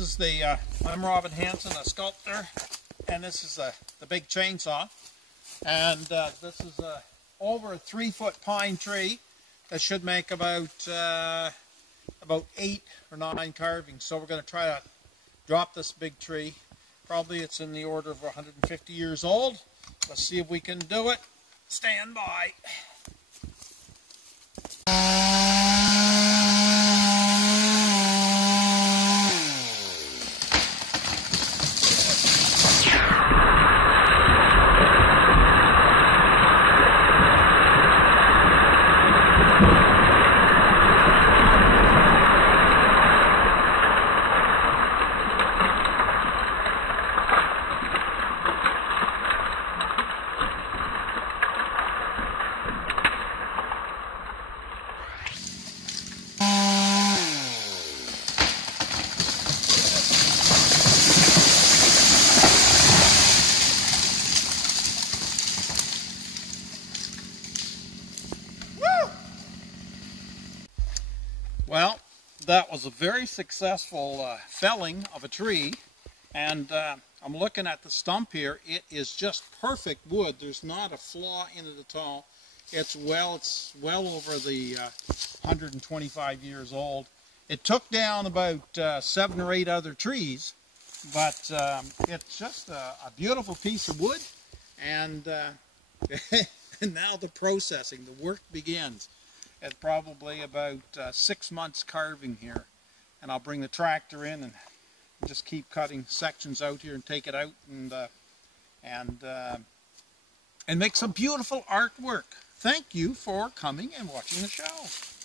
is the, I'm Robin Hanson, a sculptor, and this is the big chainsaw. And this is over a 3-foot pine tree that should make about 8 or 9 carvings. So we're going to try to drop this big tree. Probably it's in the order of 150 years old. Let's see if we can do it. Stand by. Well, that was a very successful felling of a tree, and I'm looking at the stump here. It is just perfect wood. There's not a flaw in it at all. It's well over the 125 years old. It took down about 7 or 8 other trees, but it's just a beautiful piece of wood, and and now the processing, the work begins. It's probably about 6 months carving here, and I'll bring the tractor in and just keep cutting sections out here and take it out and make some beautiful artwork. Thank you for coming and watching the show.